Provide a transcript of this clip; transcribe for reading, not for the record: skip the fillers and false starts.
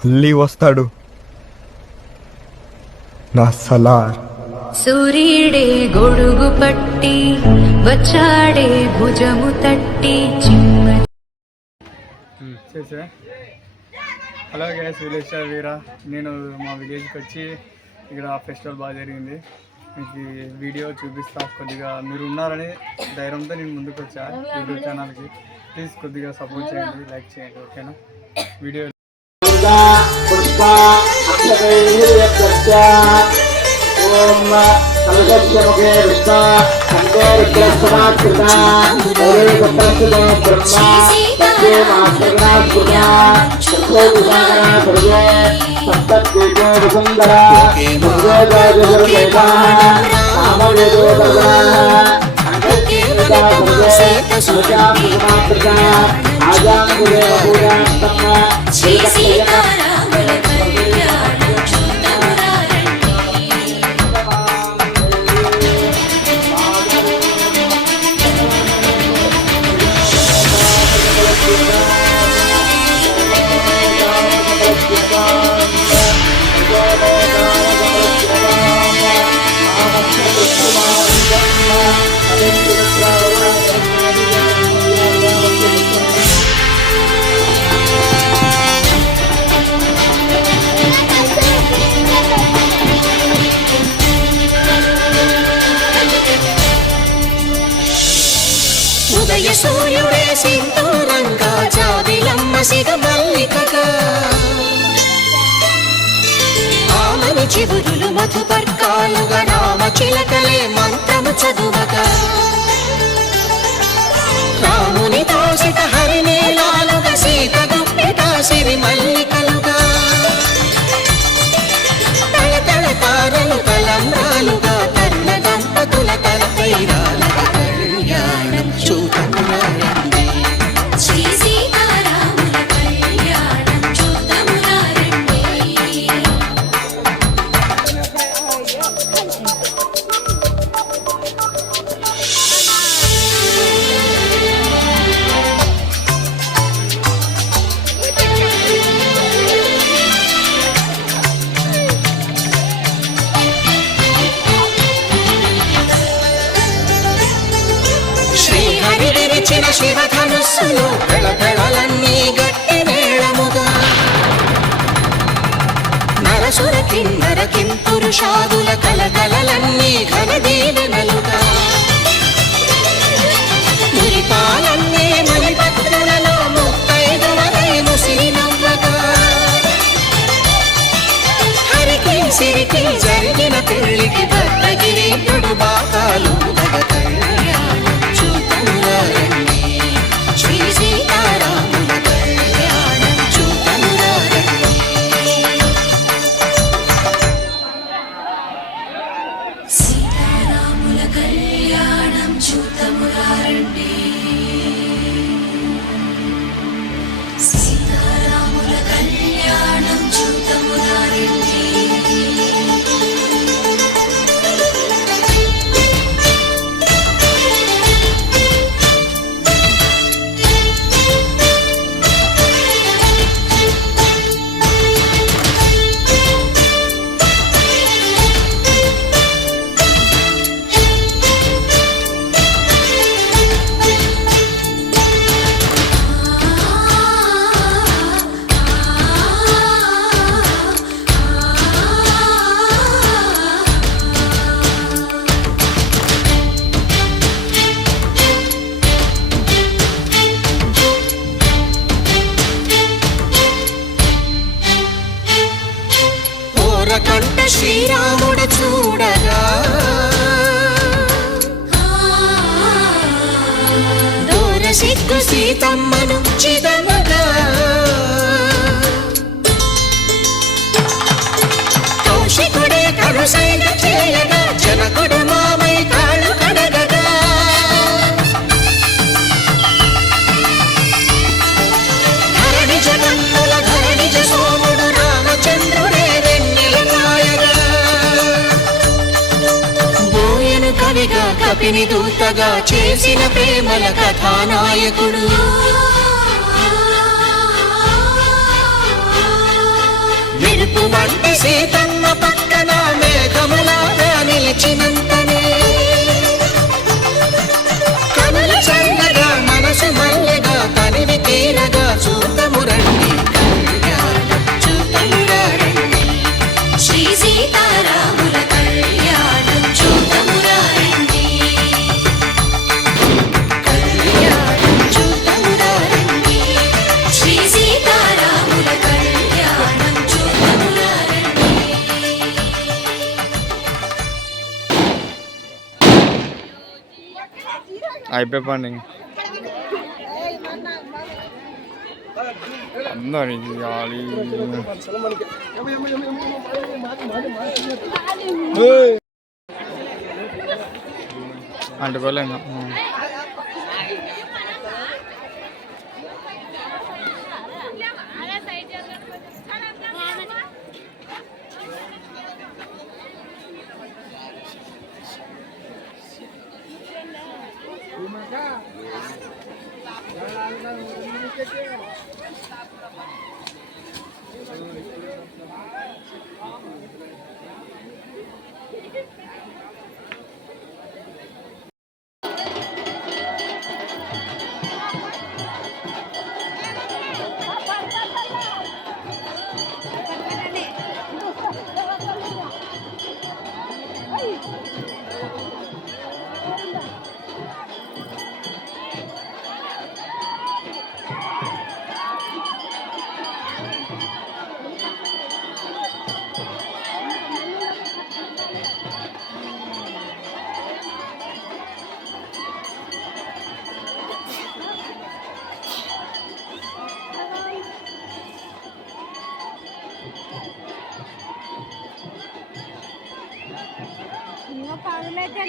మళ్ళీ వస్తాడు నా సలార్. సూర్యుడే గొడుగు పట్టి వచ్చాడే భుజము తట్టి చేసా. హలో గైస్, విలేజ్ స్టార్ వీరా. నేను మా విలేజ్కి వచ్చి ఇక్కడ ఫెస్టివల్ బాగా జరిగింది. మీకు ఈ వీడియో చూపిస్తా. కొద్దిగా మీరు ఉన్నారని ధైర్యంతో నేను ముందుకు వచ్చా యూట్యూబ్ ఛానల్కి. ప్లీజ్ కొద్దిగా సపోర్ట్ చేయండి, లైక్ చేయండి, ఓకేనా? వీడియో సూర్యుడే సింధూరంగా జాబిలమ్మ సిగ మల్లికగా ఆమని చివురులు మధుపర్కాలుగా రామ చిలకలే మంత్రము చదువగా రాముని తోసిట హరినేలాలుగా సీత గుప్పిట సిరి మల్లికలుగా తళతళ తారలు తలంబ్రాలుగా తరుణ దంపతుల తలపైరాలుగా కళ్యాణం చూడమురారండి. శ్రీ సీతారాముల కళ్యాణం చూడమురారండి. శివధనుస్సులు పెళపెళలన్నీ గట్టి మేళముగా నరసుర కిన్నర కింపురుషాదుల కలకలలన్నీ ఘన దీవెనలుగా మురిపాలన్నీ మలిపత్రులలో ముత్తైదువలై ముసిరి నవ్వగా హరికి సిరికి జరిగిన పెళ్లికి భద్రగిరీపుడు బాకాలు శ్రీరాముడు చూడగా దూర సిగ్గు సీతమ్మను చిదమగా కౌశికుడే కరుసైన చేయగా జనకుడు మామై కాళ్ళు కడగగా ధరణి జగన్నుల ధరణిజ సోముడు రామచంద్రుడే కవిగా కపిని దూతగా చేసిన ప్రేమల కథానాయకుడు దిక్కుమంటి సీతమ్మ పక్కన మేఘములాగా నిలిచినంతనే కనులు చల్లగా మనసు మల్లెగా తనివి తీరగా చూతము రండి కళ్యాణం చూతము రండి శ్రీ సీతారాముల కళ్యాణం చూతము రండి కళ్యాణం చూతము రండి శ్రీ సీతారాముల కళ్యాణం చూతము రండి అయిపోయి పండి అందరికి గాలి అంటుకోలే పగలైతే